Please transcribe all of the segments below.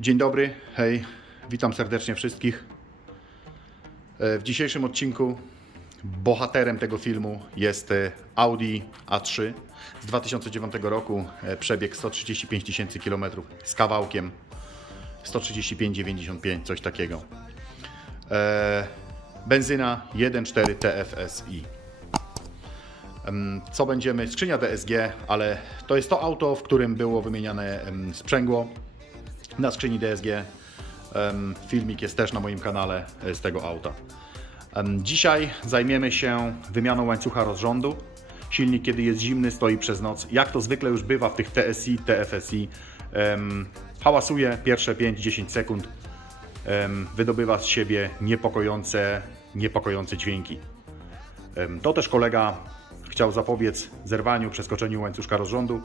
Dzień dobry, hej, witam serdecznie wszystkich. E, W dzisiejszym odcinku bohaterem tego filmu jest e, Audi A3 z 2009 roku, e, przebieg 135 tysięcy kilometrów z kawałkiem 135-95, coś takiego. Benzyna 1.4 TFSI. Co będziemy, skrzynia DSG, ale to jest to auto, w którym było wymieniane sprzęgło, na skrzyni DSG. Filmik jest też na moim kanale e, z tego auta. Dzisiaj zajmiemy się wymianą łańcucha rozrządu. Silnik, kiedy jest zimny, stoi przez noc. Jak to zwykle już bywa w tych TSI, TFSI, hałasuje pierwsze 5-10 sekund. Wydobywa z siebie niepokojące, niepokojące dźwięki. To też kolega chciał zapobiec zerwaniu, przeskoczeniu łańcuszka rozrządu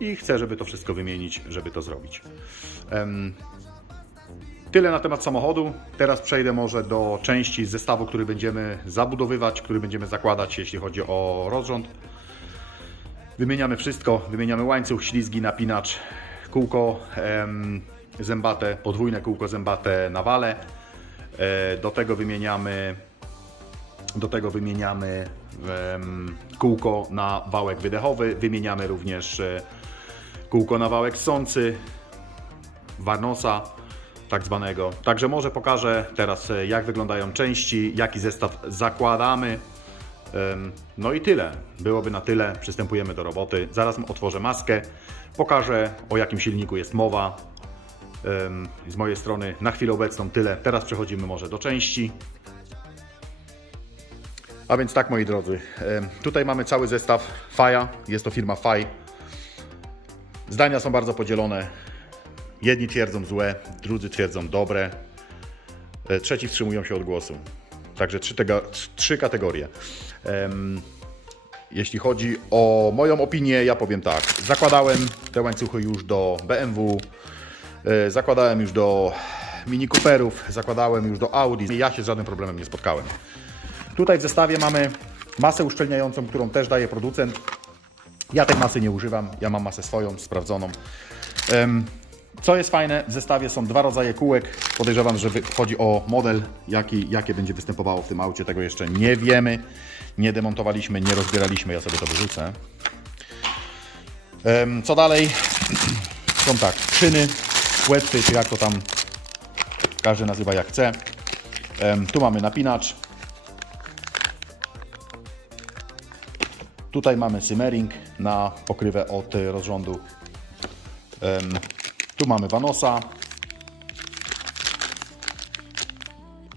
i chce, żeby to wszystko wymienić, żeby to zrobić. Tyle na temat samochodu. Teraz przejdę może do części zestawu, który będziemy zabudowywać, który będziemy zakładać, jeśli chodzi o rozrząd. Wymieniamy wszystko, wymieniamy łańcuch, ślizgi, napinacz, kółko zębate, podwójne kółko zębate na wale. E, do tego wymieniamy do tego wymieniamy kółko na wałek wydechowy, wymieniamy również e, kółko na wałek sący, warnosa tak zwanego. Także może pokażę teraz e, jak wyglądają części, jaki zestaw zakładamy. No i tyle. Byłoby na tyle. Przystępujemy do roboty. Zaraz otworzę maskę. Pokażę o jakim silniku jest mowa. Z mojej strony na chwilę obecną tyle. Teraz przechodzimy może do części. A więc tak, moi drodzy, tutaj mamy cały zestaw Faja. Jest to firma Faj. Zdania są bardzo podzielone. Jedni twierdzą złe, drudzy twierdzą dobre, e, trzeci wstrzymują się od głosu. Także trzy, trzy kategorie. Jeśli chodzi o moją opinię, ja powiem tak. Zakładałem te łańcuchy już do BMW, e, zakładałem już do Mini Cooperów, zakładałem już do Audi. Ja się z żadnym problemem nie spotkałem. Tutaj w zestawie mamy masę uszczelniającą, którą też daje producent. Ja tej masy nie używam, ja mam masę swoją, sprawdzoną. Co jest fajne, w zestawie są dwa rodzaje kółek. Podejrzewam, że chodzi o model, jaki, jakie będzie występowało w tym aucie. Tego jeszcze nie wiemy. Nie demontowaliśmy, nie rozbieraliśmy. Ja sobie to wyrzucę. Co dalej? Są tak, szyny, łetwy, czy jak to tam każdy nazywa jak chce. Tu mamy napinacz. Tutaj mamy simmering na pokrywę od rozrządu. Tu mamy Vanosa.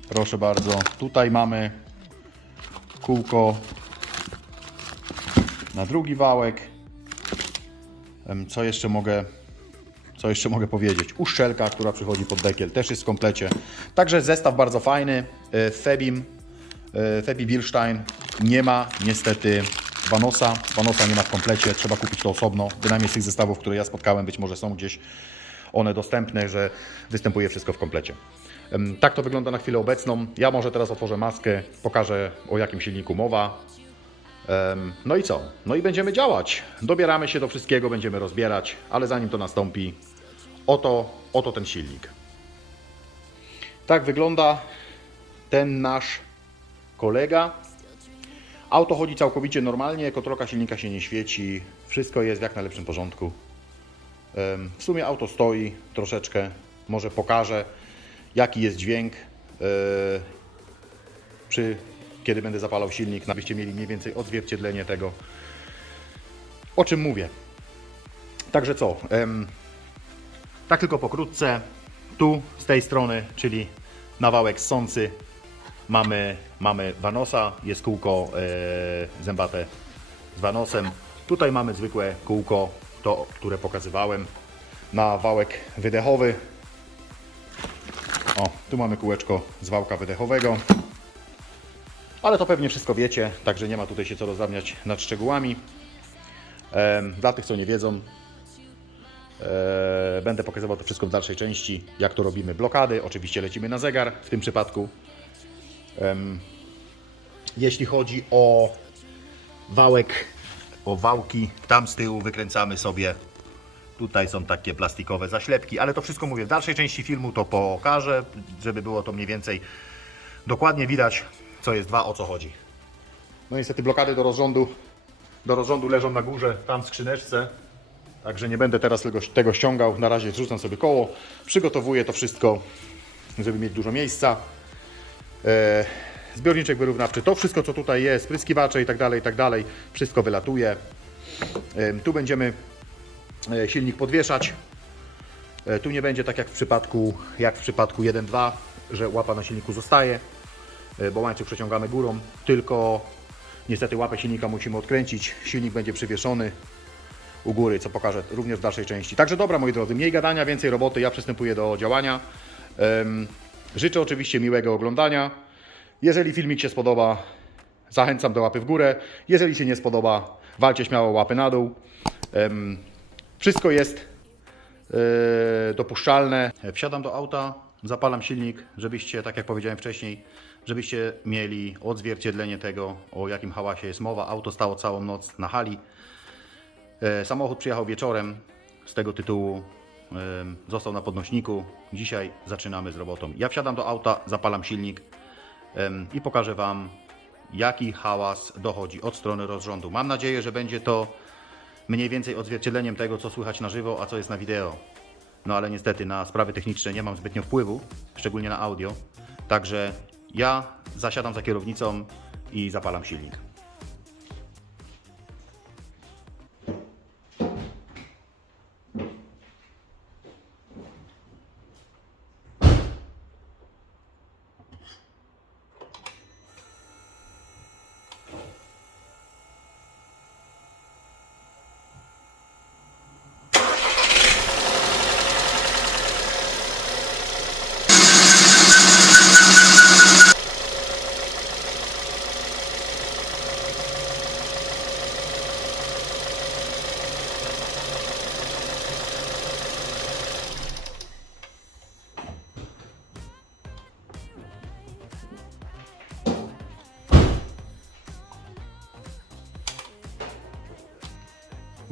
Proszę bardzo. Tutaj mamy kółko na drugi wałek. Co jeszcze mogę co jeszcze mogę powiedzieć? Uszczelka, która przychodzi pod dekiel, też jest w komplecie. Także zestaw bardzo fajny. E, Febim, e, Febi Bilstein nie ma niestety Vanosa. Vanosa nie ma w komplecie, trzeba kupić to osobno. Bynajmniej z tych zestawów, które ja spotkałem, być może są gdzieś one dostępne, że występuje wszystko w komplecie. Tak to wygląda na chwilę obecną. Ja może teraz otworzę maskę, pokażę o jakim silniku mowa. No i co? No i będziemy działać. Dobieramy się do wszystkiego, będziemy rozbierać, ale zanim to nastąpi, oto, oto ten silnik. Tak wygląda ten nasz kolega. Auto chodzi całkowicie normalnie, kontrolka silnika się nie świeci, wszystko jest w jak najlepszym porządku. W sumie auto stoi troszeczkę, może pokażę jaki jest dźwięk e, przy, kiedy będę zapalał silnik, abyście mieli mniej więcej odzwierciedlenie tego, o czym mówię. Także co, tak tylko pokrótce, tu z tej strony, czyli nawałek sący, mamy, mamy Vanosa, jest kółko e, zębate z Vanosem. Tutaj mamy zwykłe kółko, to, które pokazywałem, na wałek wydechowy. O, tu mamy kółeczko z wałka wydechowego. Ale to pewnie wszystko wiecie, także nie ma tutaj się co rozdrabniać nad szczegółami. Em, Dla tych, co nie wiedzą, e, będę pokazywał to wszystko w dalszej części, jak to robimy blokady. Oczywiście lecimy na zegar w tym przypadku. Jeśli chodzi o wałek o wałki. Tam z tyłu wykręcamy sobie. Tutaj są takie plastikowe zaślepki, ale to wszystko mówię w dalszej części filmu, to pokażę, żeby było to mniej więcej dokładnie widać, co jest dwa, o co chodzi. No niestety blokady do rozrządu, do rozrządu leżą na górze, tam w skrzyneczce. Także nie będę teraz tego, tego ściągał. Na razie zrzucam sobie koło. Przygotowuję to wszystko, żeby mieć dużo miejsca. E, zbiorniczek wyrównawczy, to wszystko co tutaj jest, pryskiwacze i tak dalej, i tak dalej, wszystko wylatuje. E, tu będziemy e, silnik podwieszać. Tu nie będzie tak jak w przypadku, jak w przypadku 1.2, że łapa na silniku zostaje, bo łańcuch przeciągamy górą, tylko niestety łapę silnika musimy odkręcić. Silnik będzie przywieszony u góry, co pokażę również w dalszej części. Także dobra, moi drodzy, mniej gadania, więcej roboty, ja przystępuję do działania. Życzę oczywiście miłego oglądania. Jeżeli filmik się spodoba, zachęcam do łapy w górę. Jeżeli się nie spodoba, walcie śmiało łapy na dół. Wszystko jest e, dopuszczalne. Wsiadam do auta, zapalam silnik, żebyście, tak jak powiedziałem wcześniej, żebyście mieli odzwierciedlenie tego, o jakim hałasie jest mowa. Auto stało całą noc na hali. E, Samochód przyjechał wieczorem, z tego tytułu został na podnośniku. Dzisiaj zaczynamy z robotą. Ja wsiadam do auta, zapalam silnik i pokażę Wam, jaki hałas dochodzi od strony rozrządu. Mam nadzieję, że będzie to mniej więcej odzwierciedleniem tego, co słychać na żywo, a co jest na wideo. No ale niestety na sprawy techniczne nie mam zbytnio wpływu, szczególnie na audio. Także ja zasiadam za kierownicą i zapalam silnik.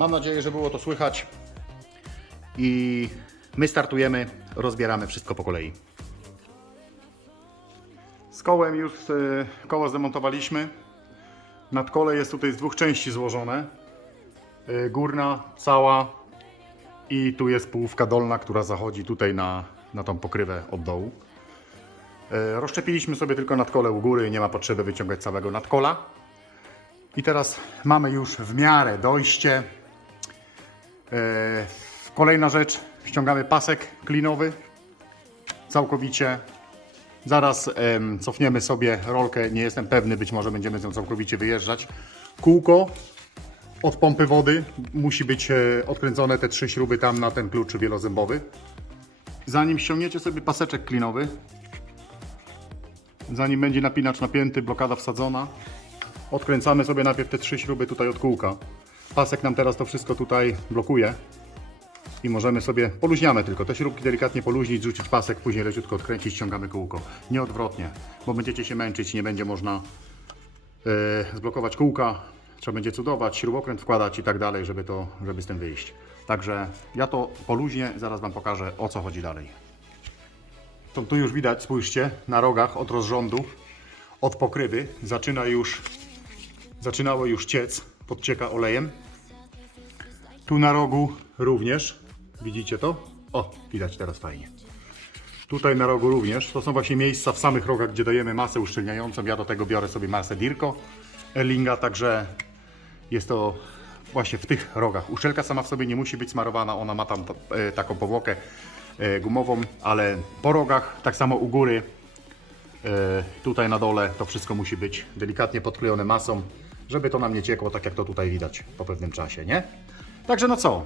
Mam nadzieję, że było to słychać. I my startujemy, rozbieramy wszystko po kolei. Z kołem już e, koło zdemontowaliśmy. Nadkole jest tutaj z dwóch części złożone. E, Górna, cała i tu jest połówka dolna, która zachodzi tutaj na, na tą pokrywę od dołu. E, Rozszczepiliśmy sobie tylko nadkole u góry, nie ma potrzeby wyciągać całego nadkola. I teraz mamy już w miarę dojście. E, Kolejna rzecz, ściągamy pasek klinowy całkowicie. Zaraz em, cofniemy sobie rolkę, nie jestem pewny, być może będziemy z nią całkowicie wyjeżdżać. Kółko od pompy wody musi być e, odkręcone te trzy śruby tam na ten klucz wielozębowy. Zanim ściągniecie sobie paseczek klinowy, zanim będzie napinacz napięty, blokada wsadzona, odkręcamy sobie najpierw te trzy śruby tutaj od kółka. Pasek nam teraz to wszystko tutaj blokuje i możemy sobie, poluźniamy tylko, te śrubki delikatnie poluźnić, rzucić pasek, później leciutko odkręcić, ściągamy kółko. Nie odwrotnie, bo będziecie się męczyć, nie będzie można e, zblokować kółka, trzeba będzie cudować, śrubokręt wkładać i tak dalej, żeby, to, żeby z tym wyjść. Także ja to poluźnię, zaraz Wam pokażę o co chodzi dalej. To tu już widać, spójrzcie, na rogach od rozrządu, od pokrywy zaczyna już, zaczynało już ciec, podcieka olejem. Tu na rogu również, widzicie to? O, widać teraz fajnie. Tutaj na rogu również, to są właśnie miejsca w samych rogach, gdzie dajemy masę uszczelniającą. Ja do tego biorę sobie masę Dirko Erlinga, także jest to właśnie w tych rogach. Uszczelka sama w sobie nie musi być smarowana, ona ma tam ta- e, taką powłokę e, gumową, ale po rogach, tak samo u góry, e, tutaj na dole, to wszystko musi być delikatnie podklejone masą, żeby to nam nie ciekło, tak jak to tutaj widać po pewnym czasie, nie? Także no co,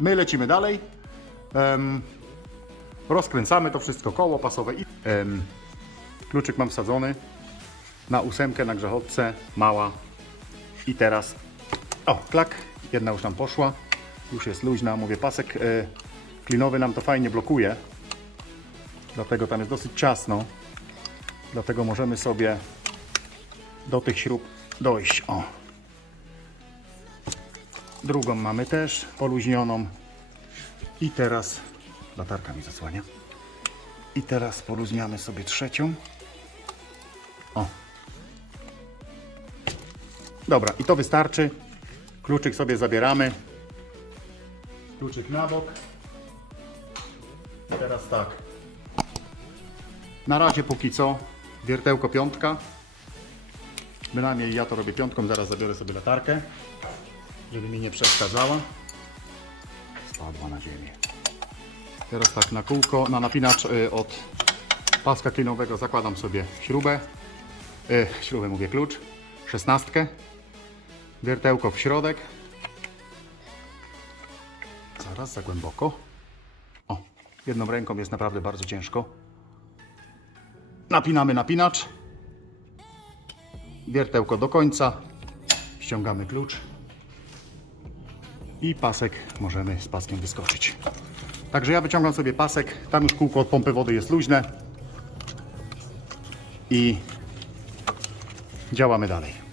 my lecimy dalej. Em, rozkręcamy to wszystko, koło pasowe i em, kluczyk mam wsadzony na ósemkę na grzechotce, mała. I teraz o, klak, jedna już nam poszła, już jest luźna, mówię, pasek e, klinowy nam to fajnie blokuje, dlatego tam jest dosyć ciasno, dlatego możemy sobie do tych śrub dojść, o. Drugą mamy też poluźnioną. I teraz latarka mi zasłania. I teraz poluźniamy sobie trzecią. O. Dobra, i to wystarczy. Kluczyk sobie zabieramy. Kluczyk na bok. I teraz tak. Na razie póki co wiertełko piątka. Bynajmniej ja to robię piątką, zaraz zabiorę sobie latarkę, żeby mi nie przeszkadzała. Spadła na ziemię. Teraz tak na kółko, na napinacz y, od paska klinowego zakładam sobie śrubę. Y, śrubę mówię klucz, szesnastkę. Wiertełko w środek. Zaraz, za głęboko. O, jedną ręką jest naprawdę bardzo ciężko. Napinamy napinacz. Wiertełko do końca. Ściągamy klucz. I pasek możemy z paskiem wyskoczyć. Także ja wyciągam sobie pasek. Tam już kółko od pompy wody jest luźne. I działamy dalej.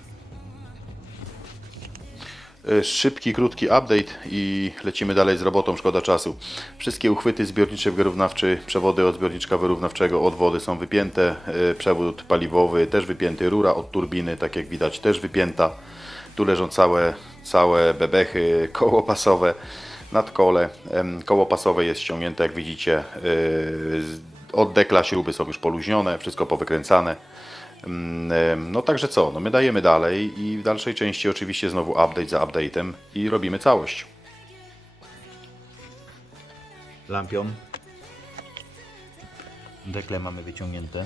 E, Szybki, krótki update i lecimy dalej z robotą, szkoda czasu. Wszystkie uchwyty zbiorniczy wyrównawczy, przewody od zbiorniczka wyrównawczego od wody są wypięte, e, przewód paliwowy też wypięty, rura od turbiny, tak jak widać, też wypięta. Tu leżą całe, całe bebechy, koło pasowe, nadkole. Em, Koło pasowe jest ściągnięte, jak widzicie, z- od dekla śruby są już poluźnione, wszystko powykręcane. Mm, No także co, no my dajemy dalej i w dalszej części oczywiście znowu update za update'em i robimy całość. lampion. Dekle mamy wyciągnięte.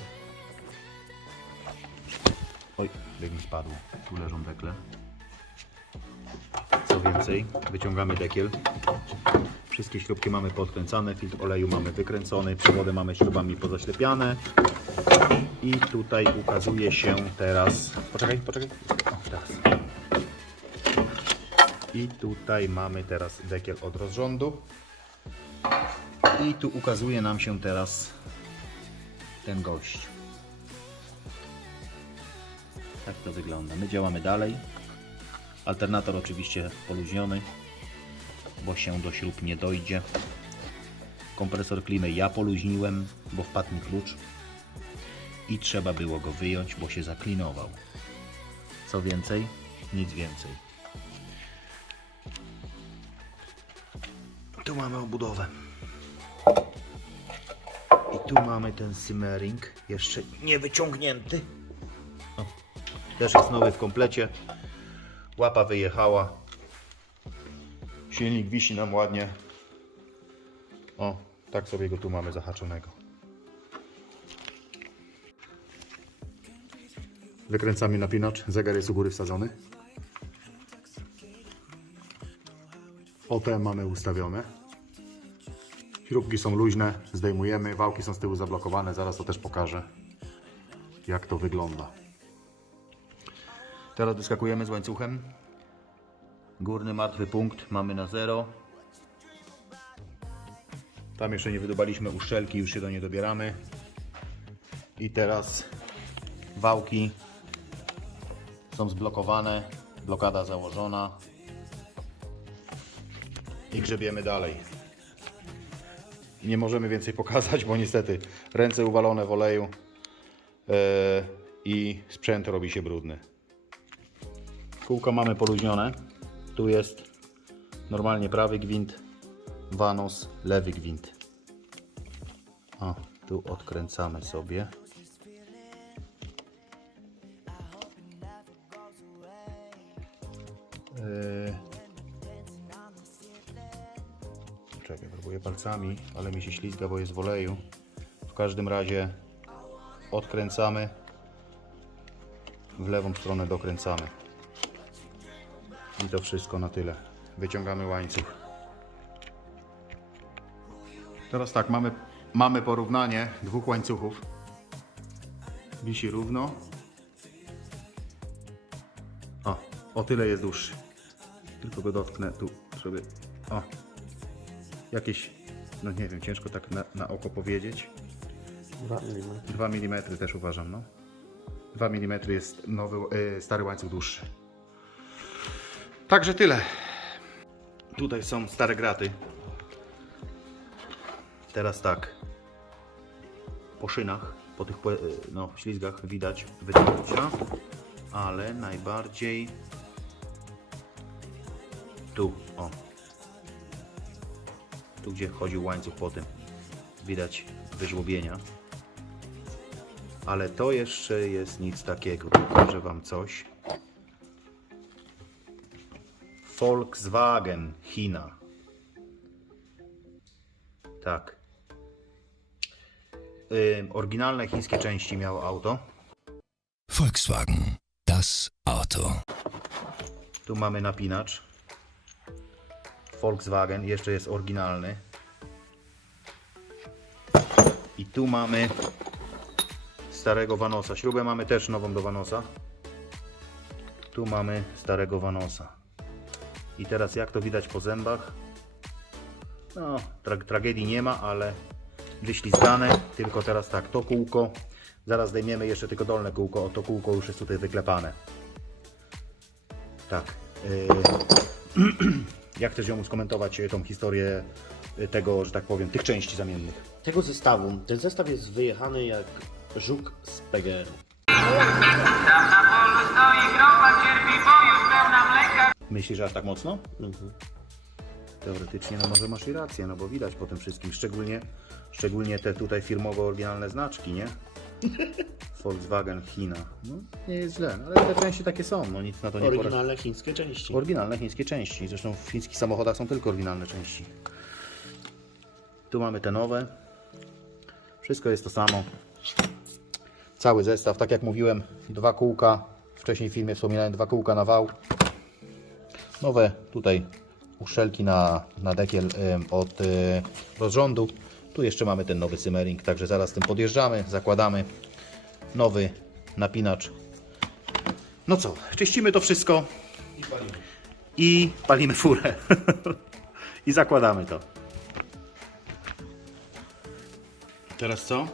Oj, bieg mi spadł. Tu leżą dekle. Co więcej, wyciągamy dekiel. Wszystkie śrubki mamy podkręcane, filtr oleju mamy wykręcony, przewody mamy śrubami pozaślepiane. I tutaj ukazuje się teraz... Poczekaj, poczekaj. O, teraz. I tutaj mamy teraz dekiel od rozrządu. I tu ukazuje nam się teraz ten gość. Tak to wygląda. My działamy dalej. Alternator oczywiście poluźniony, bo się do śrub nie dojdzie. Kompresor klimy ja poluźniłem, bo wpadł mi klucz. I trzeba było go wyjąć, bo się zaklinował. Co więcej? Nic więcej. Tu mamy obudowę. I tu mamy ten simmering, jeszcze nie wyciągnięty. O, też jest nowy w komplecie. Łapa wyjechała. Silnik wisi nam ładnie. O, tak sobie go tu mamy zahaczonego. Wykręcamy napinacz, zegar jest u góry wsadzony. OTM mamy ustawione. Śrubki są luźne, zdejmujemy, wałki są z tyłu zablokowane, zaraz to też pokażę jak to wygląda. Teraz wyskakujemy z łańcuchem. Górny martwy punkt mamy na zero. Tam jeszcze nie wydobaliśmy uszczelki, już się do niej dobieramy. I teraz Wałki są zblokowane. Blokada założona. i grzebiemy dalej. Nie możemy więcej pokazać, bo niestety ręce uwalone w oleju e, i sprzęt robi się brudny. Kółko mamy poluźnione. Tu jest normalnie prawy gwint, wanos, lewy gwint. O, tu odkręcamy sobie. Yy... Czekaj, próbuję palcami, ale mi się ślizga, bo jest w oleju. W każdym razie odkręcamy, w lewą stronę dokręcamy. I to wszystko na tyle. Wyciągamy łańcuch. Teraz tak, mamy, mamy porównanie dwóch łańcuchów. Wisi równo. O, o tyle jest dłuższy. Tylko go dotknę tu sobie. O. Jakieś, no nie wiem, ciężko tak na, na oko powiedzieć. 2 mm też uważam, no. 2 mm jest nowy, y, stary łańcuch dłuższy. Także tyle. Tutaj są stare graty. Teraz tak. Po szynach, po tych no, ślizgach widać wytarcia, ale najbardziej tu, o. Tu, gdzie chodził łańcuch po tym, widać wyżłobienia. Ale to jeszcze jest nic takiego. Pokażę Wam coś. Volkswagen China. Tak. Ym, oryginalne chińskie części miało auto. Volkswagen, das Auto. Tu mamy napinacz. Volkswagen, jeszcze jest oryginalny. I tu mamy starego Vanosa. Śrubę mamy też nową do Vanosa. Tu mamy starego Vanosa. I teraz jak to widać po zębach? No, tra tragedii nie ma, ale wyślizgane. Tylko teraz tak, to kółko. Zaraz zdejmiemy jeszcze tylko dolne kółko. O to kółko już jest tutaj wyklepane. Tak. Yy, Jak chcesz ją skomentować e, tą historię e, tego, że tak powiem, tych części zamiennych? tego zestawu. Ten zestaw jest wyjechany jak żuk z PGR-u. Tam na polu stoi kropa, cierpi, bo. Myślisz, że aż tak mocno? Mhm. Teoretycznie, no może masz i rację, no bo widać po tym wszystkim, szczególnie, szczególnie te tutaj firmowe, oryginalne znaczki, nie? Volkswagen China. No, nie jest źle, ale te części takie są, no nic na to nie. Oryginalne chińskie części. Oryginalne chińskie części. Zresztą w chińskich samochodach są tylko oryginalne części. Tu mamy te nowe. Wszystko jest to samo. Cały zestaw, tak jak mówiłem, dwa kółka. Wcześniej w filmie wspominałem dwa kółka na wał. Nowe tutaj uszczelki na, na dekiel od e, rozrządu. Tu jeszcze mamy ten nowy Simmering, także zaraz tym podjeżdżamy, zakładamy nowy napinacz. No co, czyścimy to wszystko i palimy furę. I zakładamy to. Teraz co?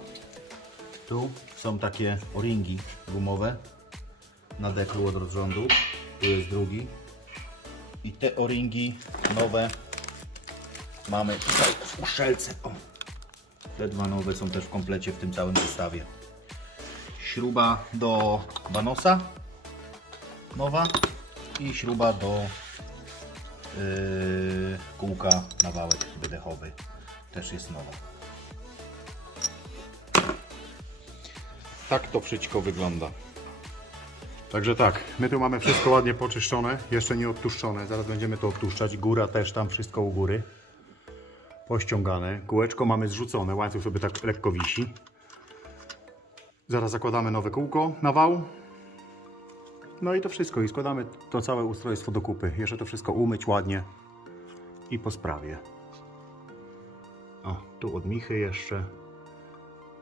Tu są takie o-ringi gumowe na deklu od rozrządu. Tu jest drugi. I te o-ringi nowe mamy tutaj w uszczelce. O. Te dwa nowe są też w komplecie w tym całym zestawie. Śruba do Banosa nowa i śruba do yy, kółka na wałek wydechowy też jest nowa. Tak to wszystko wygląda. Także tak, my tu mamy wszystko ładnie poczyszczone, jeszcze nie odtłuszczone. Zaraz będziemy to odtłuszczać. Góra też tam wszystko u góry. Pościągane. Kółeczko mamy zrzucone, łańcuch sobie tak lekko wisi. Zaraz zakładamy nowe kółko na wał. No i to wszystko. I składamy to całe ustrojstwo do kupy. Jeszcze to wszystko umyć ładnie i po sprawie. O, tu od Michy jeszcze.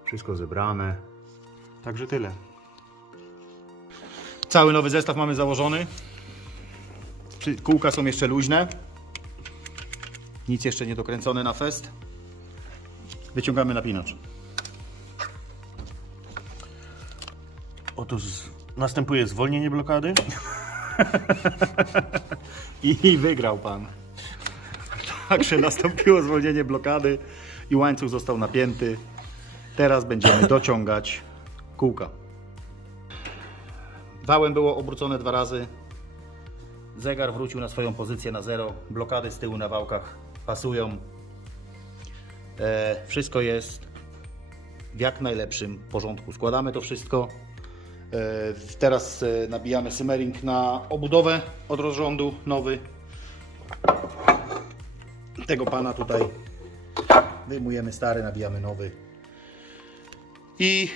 Wszystko zebrane. Także tyle. Cały nowy zestaw mamy założony. Kółka są jeszcze luźne. Nic jeszcze nie dokręcone na fest. Wyciągamy napinacz. Otóż następuje zwolnienie blokady. I wygrał pan. Także nastąpiło zwolnienie blokady i łańcuch został napięty. Teraz będziemy dociągać kółka. Wałem było obrócone dwa razy. Zegar wrócił na swoją pozycję na zero. Blokady z tyłu na wałkach pasują. E, wszystko jest w jak najlepszym porządku. Składamy to wszystko. E, Teraz e, nabijamy Simmering na obudowę od rozrządu nowy. Tego pana tutaj wyjmujemy stary, nabijamy nowy i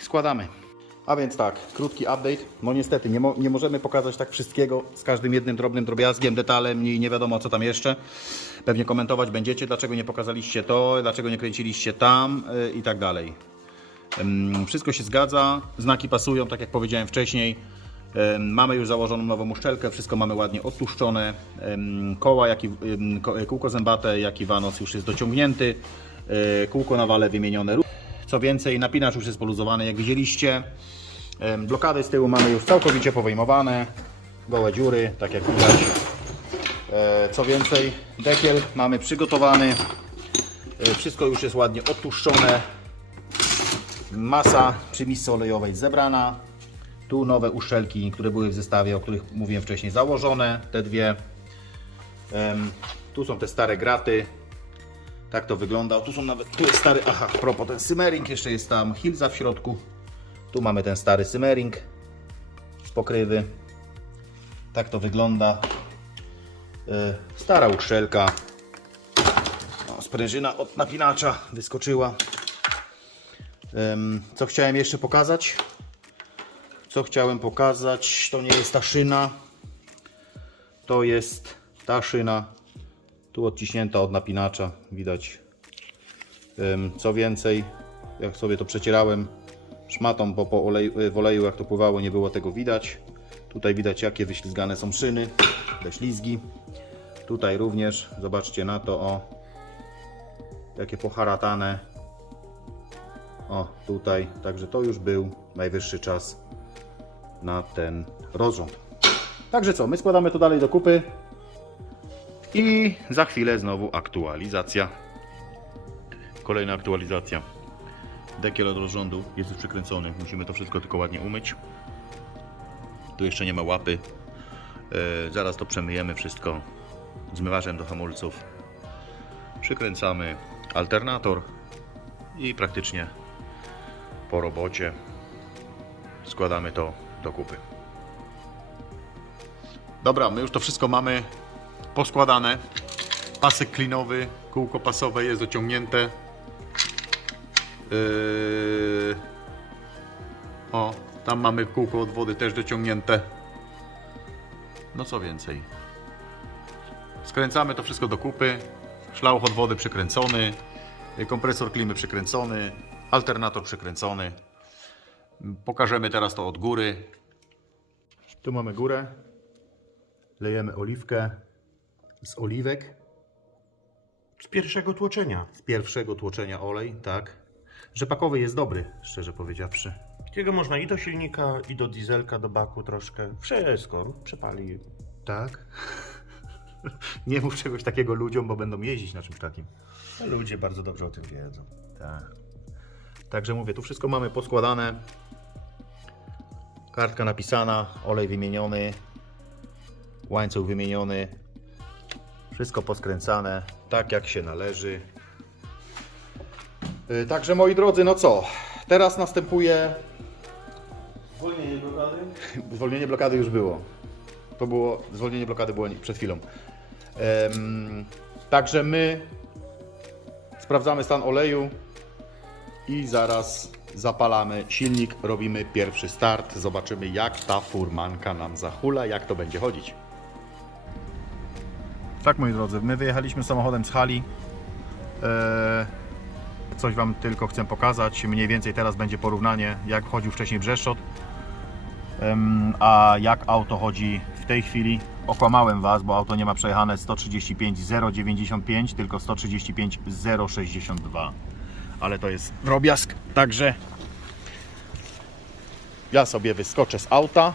składamy. A więc tak, krótki update. No niestety nie, mo- nie możemy pokazać tak wszystkiego z każdym jednym drobnym drobiazgiem, detalem i nie wiadomo co tam jeszcze. Pewnie komentować będziecie, dlaczego nie pokazaliście to, dlaczego nie kręciliście tam yy, i tak dalej. Ym, Wszystko się zgadza, znaki pasują, tak jak powiedziałem wcześniej. Mamy już założoną nową uszczelkę, wszystko mamy ładnie odtłuszczone. Koła, jak i, kółko zębate, jak i wanos już jest dociągnięty. Yy, Kółko na wale wymienione. Co więcej, napinacz już jest poluzowany, jak widzieliście. Blokady z tyłu mamy już całkowicie powyjmowane. Gołe dziury, tak jak widać. E, Co więcej, dekiel mamy przygotowany. E, Wszystko już jest ładnie odtłuszczone. Masa przy misce olejowej zebrana. Tu nowe uszczelki, które były w zestawie, o których mówiłem wcześniej, założone. Te dwie. Tu są te stare graty. Tak to wygląda. Tu są nawet, tu jest stary, aha, propos ten Simmering, jeszcze jest tam Hilza w środku. Tu mamy ten stary Simmering z pokrywy. Tak to wygląda. E, Stara uszczelka. O, sprężyna od napinacza wyskoczyła. Co chciałem jeszcze pokazać? Co chciałem pokazać? To nie jest ta szyna. To jest ta szyna. Tu odciśnięta od napinacza. Widać. Co więcej, jak sobie to przecierałem szmatą po, po oleju, w oleju, jak to pływało, nie było tego widać. Tutaj widać, jakie wyślizgane są szyny, te ślizgi. Tutaj również, zobaczcie na to, o, jakie poharatane. O, tutaj, także to już był najwyższy czas na ten rozrząd. Także co, my składamy to dalej do kupy i za chwilę znowu aktualizacja. Kolejna aktualizacja. Dekiel od rozrządu jest już przykręcony. Musimy to wszystko tylko ładnie umyć. Tu jeszcze nie ma łapy. E, zaraz to przemyjemy wszystko zmywaczem do hamulców. Przykręcamy alternator i praktycznie po robocie składamy to do kupy. Dobra, my już to wszystko mamy poskładane. Pasek klinowy, kółko pasowe jest dociągnięte. Yy... O, tam mamy kółko od wody też dociągnięte. No co więcej. Skręcamy to wszystko do kupy. Szlauch od wody przykręcony. Kompresor klimy przykręcony. Alternator przykręcony. Pokażemy teraz to od góry. Tu mamy górę. Lejemy oliwkę z oliwek. Z pierwszego tłoczenia. Z pierwszego tłoczenia olej, tak. Rzepakowy jest dobry, szczerze powiedziawszy. Jego można i do silnika, i do dieselka, do baku troszkę. Wszystko. Przepali. Tak. Nie mów czegoś takiego ludziom, bo będą jeździć na czymś takim. Ludzie bardzo dobrze o tym wiedzą. Tak. Także mówię, tu wszystko mamy poskładane. Kartka napisana, olej wymieniony, łańcuch wymieniony. Wszystko poskręcane, tak jak się należy. Yy, Także moi drodzy, no co? Teraz następuje. Zwolnienie blokady? Zwolnienie blokady już było. To było. Zwolnienie blokady było przed chwilą. Em, także my sprawdzamy stan oleju i zaraz zapalamy silnik, robimy pierwszy start. Zobaczymy, jak ta furmanka nam zahula, jak to będzie chodzić. Tak, moi drodzy, my wyjechaliśmy samochodem z hali. Eee, coś Wam tylko chcę pokazać. Mniej więcej teraz będzie porównanie, jak chodził wcześniej Brzeszczot. A jak auto chodzi w tej chwili? Okłamałem Was, bo auto nie ma przejechane 135 095, tylko 135 062. Ale to jest drobiazg, także ja sobie wyskoczę z auta.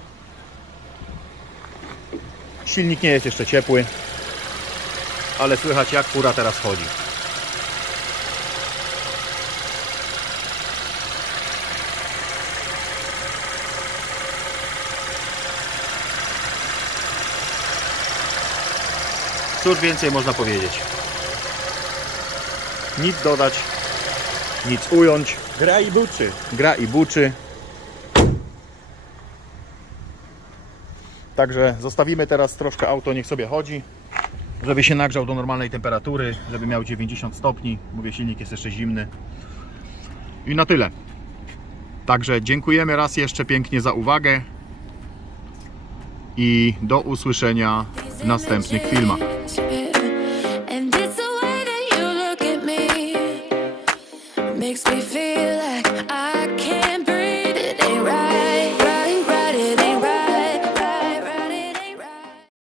Silnik nie jest jeszcze ciepły, ale słychać jak fura teraz chodzi. Cóż więcej można powiedzieć? Nic dodać, nic ująć. Gra i buczy. Gra i buczy. Także zostawimy teraz troszkę auto, niech sobie chodzi, żeby się nagrzał do normalnej temperatury, żeby miał 90 stopni. Mówię, silnik jest jeszcze zimny. I na tyle. Także dziękujemy raz jeszcze pięknie za uwagę i do usłyszenia w następnych filmach.